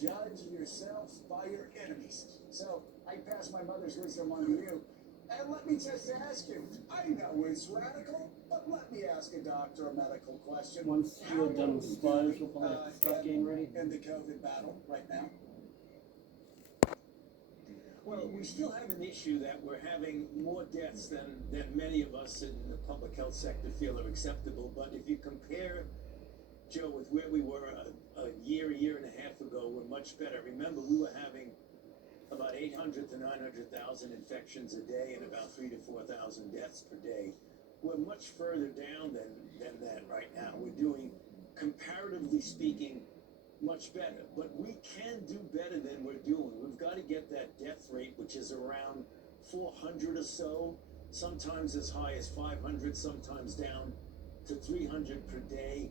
Judge yourself by your enemies. So I pass my mother's wisdom on to you. And let me just ask you, I know it's radical, but let me ask a doctor a medical question. Once you're done with slides, we'll probably have to start getting ready. In the COVID battle right now? Well, we still have an issue that we're having more deaths than many of us in the public health sector feel are acceptable. But if you compare, Joe, with where we were a year and a half ago, we're much better. Remember, we were having about 800 to 900,000 infections a day and about 3,000 to 4,000 deaths per day. We're much further down than that right now. We're doing, comparatively speaking, much better, but we can do better than we're doing. We've got to get that death rate, which is around 400 or so, sometimes as high as 500, sometimes down to 300 per day.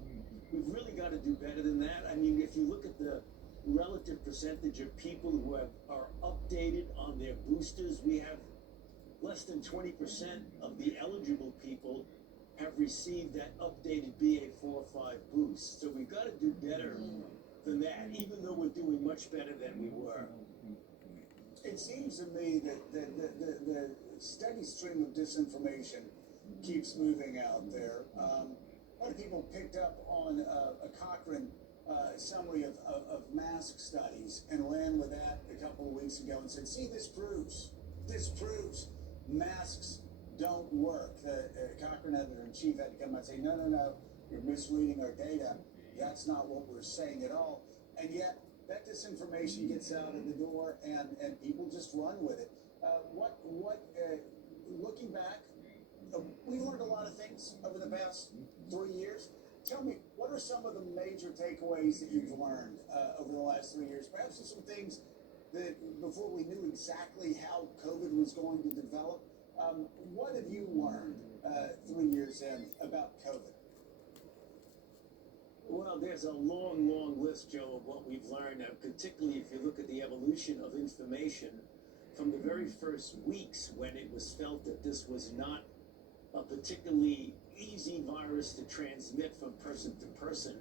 We've really got to do better than that. I mean, if you look at the relative percentage of people who are updated on their boosters, we have less than 20% of the eligible people have received that updated BA4 or 5 boost. So we've got to do better than that, even though we're doing much better than we were. It seems to me that the steady stream of disinformation keeps moving out there. A lot of people picked up on a Cochrane summary of mask studies and ran with that a couple of weeks ago and said, see, this proves masks don't work. The Cochrane editor-in-chief had to come out and say, no, you're misreading our data. That's not what we're saying at all. And yet, that disinformation gets out of the door and people just run with it. Looking back, we learned a lot of things over the past 3 years. Tell me, what are some of the major takeaways that you've learned over the last 3 years? Perhaps there's some things that before we knew exactly how COVID was going to develop. What have you learned 3 years in about COVID? Well, there's a long list, Joe, of what we've learned, particularly if you look at the evolution of information from the very first weeks when it was felt that this was not a particularly easy virus to transmit from person to person,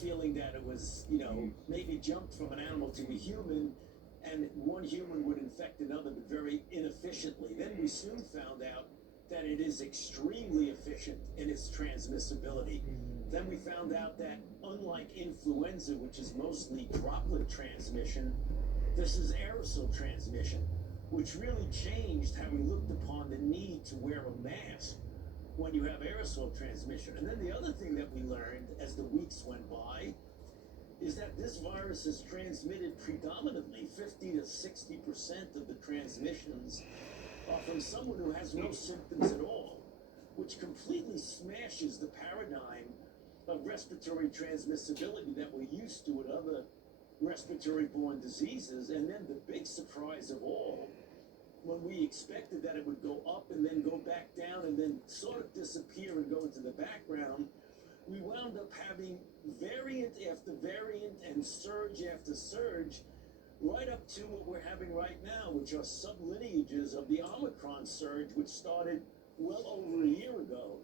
feeling that it was, maybe jumped from an animal to a human, and one human would infect another, but very inefficiently. Then we soon found out that it is extremely efficient in its transmissibility. Then we found out that unlike influenza, which is mostly droplet transmission, this is aerosol transmission, which really changed how we looked upon the need to wear a mask when you have aerosol transmission. And then the other thing that we learned as the weeks went by is that this virus is transmitted predominantly, 50 to 60% of the transmissions are from someone who has no symptoms at all, which completely smashes the paradigm of respiratory transmissibility that we're used to with other respiratory-borne diseases. And then the big surprise of all, when we expected that it would go up and then go back down and then sort of disappear and go into the background, we wound up having variant after variant and surge after surge, right up to what we're having right now, which are sublineages of the Omicron surge, which started well over a year ago.